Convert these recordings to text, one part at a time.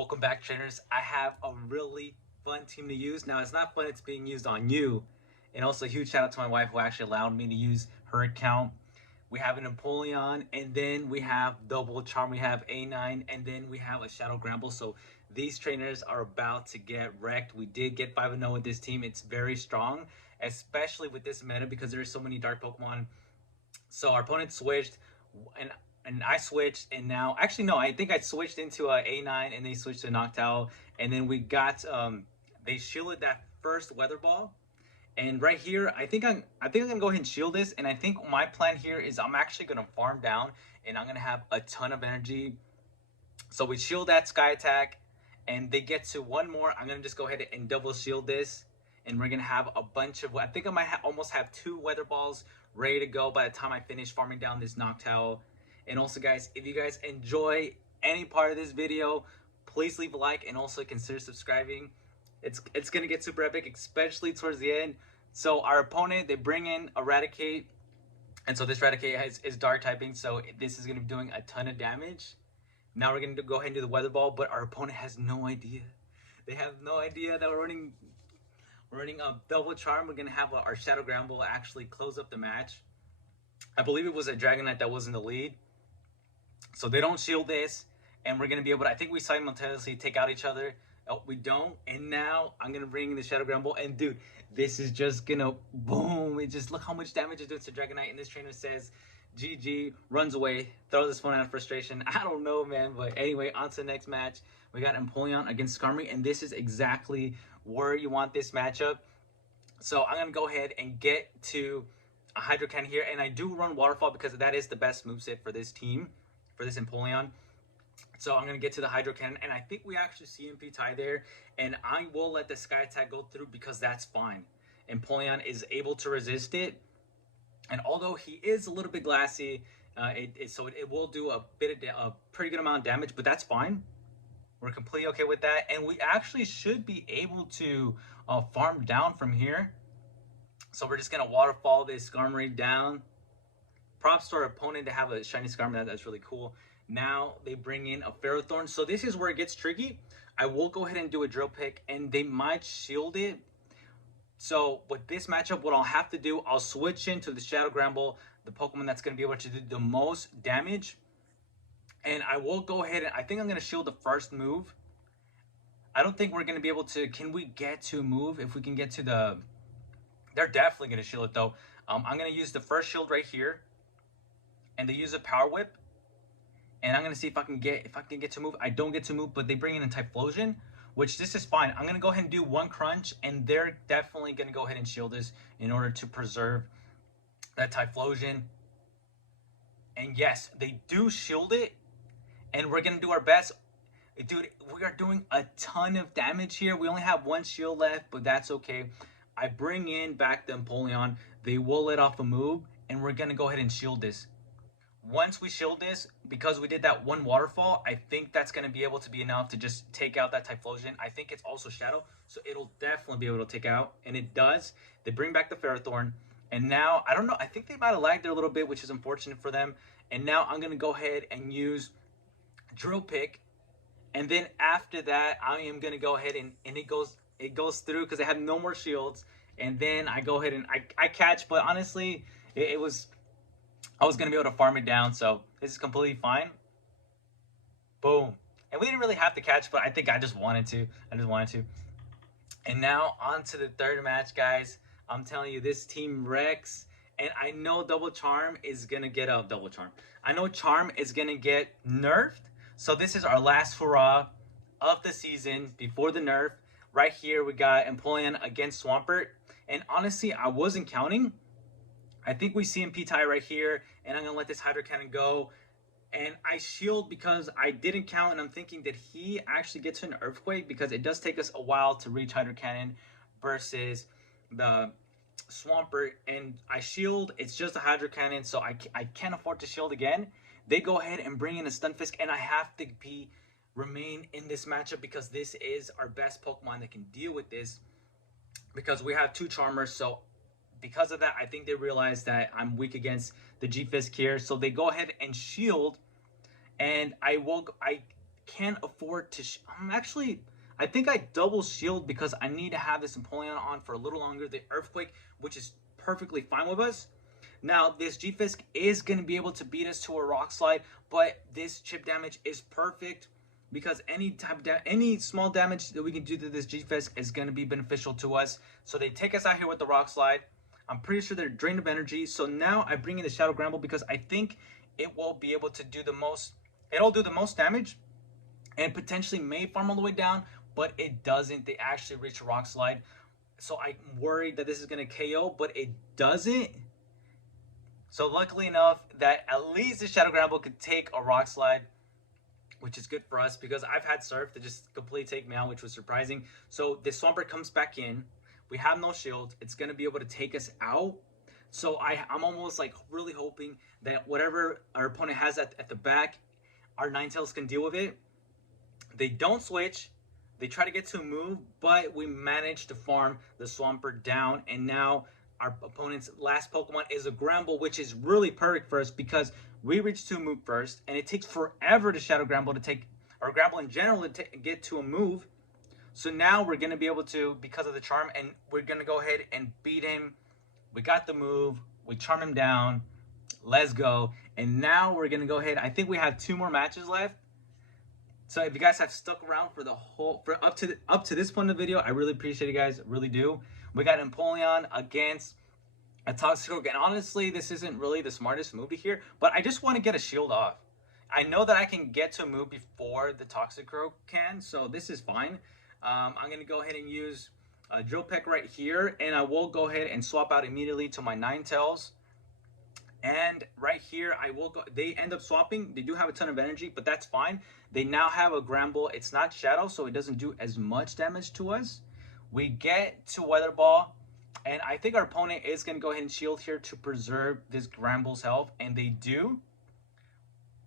Welcome back, trainers. I have a really fun team to use. Now, it's not fun, it's being used on you. And also, a huge shout out to my wife who actually allowed me to use her account. We have an Empoleon, and then we have Double Charm, we have A9, and then we have a Shadow Gramble. So these trainers are about to get wrecked. We did get 5-0 with this team. It's very strong, especially with this meta because there's so many dark Pokemon. So our opponent switched, and I switched, and now actually no, I think I switched into a A9, and they switched to Noctowl, and then we got they shielded that first Weather Ball, and right here I think I'm gonna go ahead and shield this, and I think my plan here is I'm actually gonna farm down, and I'm gonna have a ton of energy. So we shield that Sky Attack, and they get to one more. I'm gonna just go ahead and double shield this, and we're gonna have a bunch of. I think I might almost have 2 Weather Balls ready to go by the time I finish farming down this Noctowl. And also, guys, if you guys enjoy any part of this video, please leave a like and also consider subscribing. It's gonna get super epic, especially towards the end. So our opponent, they bring in Eradicate, and so this Eradicate is dark typing, so this is gonna be doing a ton of damage. Now we're gonna go ahead and do the Weather Ball, but our opponent has no idea. They have no idea that we're running a Double Charm. We're gonna have our Shadow Gramble actually close up the match. I believe it was a Dragonite that was in the lead. So they don't shield this, and we're gonna be able to, I think we simultaneously take out each other. Oh, we don't, and now I'm gonna bring in the Shadow Gramble, and dude, this is just gonna boom. It just look how much damage it does to Dragonite, and this trainer says GG, runs away, throws this phone out of frustration. I don't know, man, but anyway, on to the next match. We got Empoleon against Skarmory, and this is exactly where you want this matchup. So I'm gonna go ahead and get to a Hydro Cannon here, and I do run Waterfall because that is the best moveset for this team, for this Empoleon. So I'm gonna get to the Hydro Cannon, and I think we actually CMP tie there, and I will let the Sky Attack go through because that's fine. Empoleon is able to resist it, and although he is a little bit glassy, it will do a pretty good amount of damage, but that's fine. We're completely okay with that, and we actually should be able to farm down from here. So we're just gonna Waterfall this Skarmory down. Props to our opponent to have a shiny Skarmory. That's really cool. Now they bring in a Ferrothorn. So this is where it gets tricky. I will go ahead and do a Drill Pick, and they might shield it. So with this matchup, what I'll have to do, I'll switch into the Shadow Gramble, the Pokemon that's going to be able to do the most damage. And I will go ahead and I think I'm going to shield the first move. I don't think we're going to be able to. Can we get to move? If we can get to the... They're definitely going to shield it, though. I'm going to use the first shield right here, and they use a Power Whip. And I'm going to see if I can get to move. I don't get to move, but they bring in a Typhlosion, which this is fine. I'm going to go ahead and do one Crunch, and they're definitely going to go ahead and shield this in order to preserve that Typhlosion. And yes, they do shield it, and we're going to do our best. Dude, we are doing a ton of damage here. We only have one shield left, but that's okay. I bring in back the Empoleon. They will let off a move, and we're going to go ahead and shield this. Once we shield this, because we did that one Waterfall, I think that's going to be able to be enough to just take out that Typhlosion. I think it's also Shadow, so it'll definitely be able to take out, and it does. They bring back the Ferrothorn, and now, I don't know, I think they might have lagged there a little bit, which is unfortunate for them. And now I'm going to go ahead and use Drill Pick, and then after that, I am going to go ahead and it goes through because I have no more shields, and then I go ahead and I catch, but honestly, I was going to be able to farm it down, so this is completely fine. Boom. And we didn't really have to catch, but I think I just wanted to. And now on to the third match, guys. I'm telling you, this team wrecks. And I know Double Charm is going to get a Double Charm. I know Charm is going to get nerfed. So this is our last hurrah of the season before the nerf. Right here, we got Empoleon against Swampert. And honestly, I wasn't counting. I think we CMP tie right here, and I'm going to let this Hydro Cannon go. And I shield because I didn't count, and I'm thinking, did he actually get to an Earthquake? Because it does take us a while to reach Hydro Cannon versus the Swampert. And I shield, it's just a Hydro Cannon, so I can't afford to shield again. They go ahead and bring in a Stunfisk, and I have to remain in this matchup because this is our best Pokemon that can deal with this. Because we have 2 Charmers, so because of that, I think they realize that I'm weak against the G-Fisk here. So they go ahead and shield, and I can't afford to... I think I double shield because I need to have this Empoleon on for a little longer. The Earthquake, which is perfectly fine with us. Now, this G-Fisk is going to be able to beat us to a Rock Slide, but this chip damage is perfect because any small damage that we can do to this G-Fisk is going to be beneficial to us. So they take us out here with the Rock Slide. I'm pretty sure they're drained of energy. So now I bring in the Shadow Gramble because I think it will be able to do the most. It'll do the most damage and potentially may farm all the way down, but it doesn't. They actually reach a Rock Slide. So I'm worried that this is going to KO, but it doesn't. So luckily enough that at least the Shadow Gramble could take a Rock Slide, which is good for us because I've had Surf to just completely take me out, which was surprising. So the Swampert comes back in. We have no shield. It's going to be able to take us out. So I'm almost like really hoping that whatever our opponent has at the back, our Ninetales can deal with it. They don't switch. They try to get to a move, but we managed to farm the Swampert down. And now our opponent's last Pokemon is a Gramble, which is really perfect for us because we reach to a move first, and it takes forever to Shadow Gramble to take, or Gramble in general to get to a move. So now we're going to be able to, because of the charm, and we're going to go ahead and beat him. We got the move. We charm him down. Let's go. And now we're going to go ahead. I think we have 2 more matches left. So if you guys have stuck around for the whole, up to this point of the video, I really appreciate you guys. Really do. We got Empoleon against a Toxicroak, and honestly, this isn't really the smartest move here, but I just want to get a shield off. I know that I can get to a move before the Toxicroak can, so this is fine. I'm going to go ahead and use Drill Peck right here, and I will go ahead and swap out immediately to my Ninetales. And right here, I will go. They end up swapping. They do have a ton of energy, but that's fine. They now have a Gramble. It's not Shadow, so it doesn't do as much damage to us. We get to Weather Ball, and I think our opponent is going to go ahead and shield here to preserve this Gramble's health, and they do.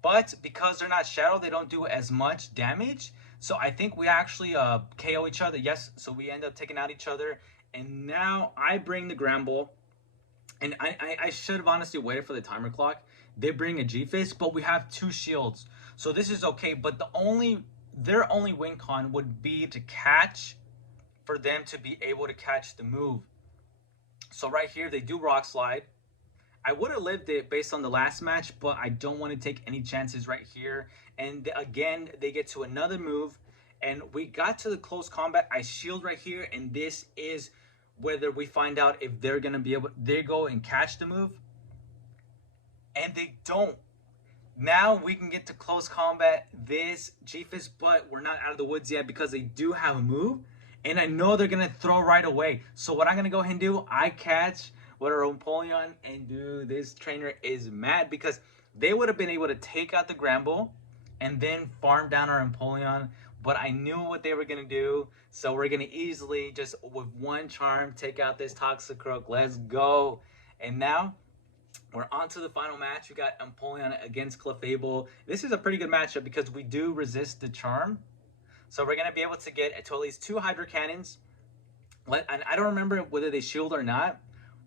But because they're not Shadow, they don't do as much damage. So I think we actually KO each other. Yes, so we end up taking out each other. And now I bring the Gramble. And I should have honestly waited for the timer clock. They bring a G-Fisk, but we have 2 shields. So this is okay. But their only win con would be to catch, for them to be able to catch the move. So right here, they do Rock Slide. I would have lived it based on the last match, but I don't want to take any chances right here. And again, they get to another move. And we got to the close combat. I shield right here, and this is whether we find out if they're going to be able, they go and catch the move. And they don't. Now we can get to close combat this G-Fisk, but we're not out of the woods yet because they do have a move. And I know they're going to throw right away. So what I'm going to go ahead and do, I catch with our Empoleon. And dude, this trainer is mad because they would have been able to take out the Gramble and then farm down our Empoleon. But I knew what they were going to do. So we're going to easily, just with one charm, take out this Toxicroak. Let's go. And now we're on to the final match. We got Empoleon against Clefable. This is a pretty good matchup because we do resist the charm. So we're going to be able to get to at least 2 Hydro Cannons. And I don't remember whether they shield or not.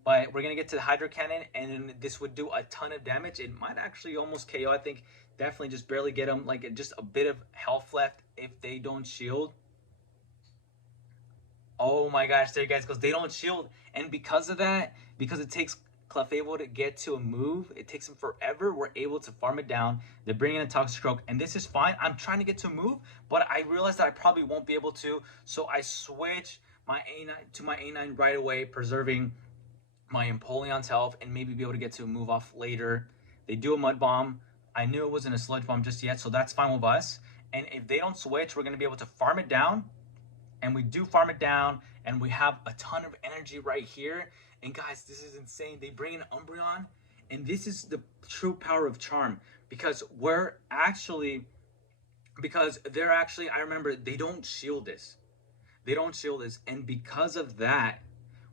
But we're going to get to the Hydro Cannon. And then this would do a ton of damage. It might actually almost KO. I think definitely just barely get them. Like just a bit of health left if they don't shield. Oh my gosh, there you guys goes. They don't shield. And because of that, because it takes Clefable to get to a move, it takes them forever. We're able to farm it down. They're bringing in a Toxicroak, and this is fine. I'm trying to get to a move, but I realized that I probably won't be able to. So I switch my A9 to my A9 right away, preserving my Empoleon's health and maybe be able to get to a move off later. They do a Mud Bomb. I knew it wasn't a Sludge Bomb just yet, so that's fine with us. And if they don't switch, we're going to be able to farm it down. And we do farm it down, and we have a ton of energy right here. And guys, this is insane. They bring in Umbreon, and this is the true power of charm. Because they're actually, I remember, they don't shield this. They don't shield this. And because of that,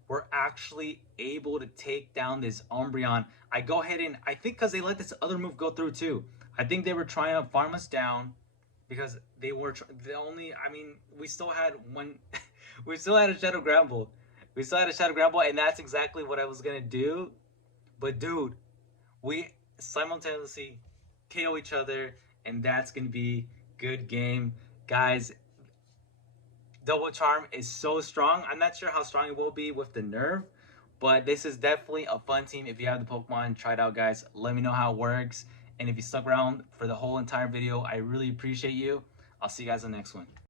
we're actually able to take down this Umbreon. I go ahead and, I think because they let this other move go through too. I think they were trying to farm us down. Because they were we still had one, we still had a Shadow Gramble. We still had a Shadow Gramble, and that's exactly what I was going to do. But dude, we simultaneously KO each other, and that's going to be good game. Guys, Double Charm is so strong. I'm not sure how strong it will be with the nerf, but this is definitely a fun team. If you have the Pokemon, try it out, guys. Let me know how it works. And if you stuck around for the whole entire video, I really appreciate you. I'll see you guys in the next one.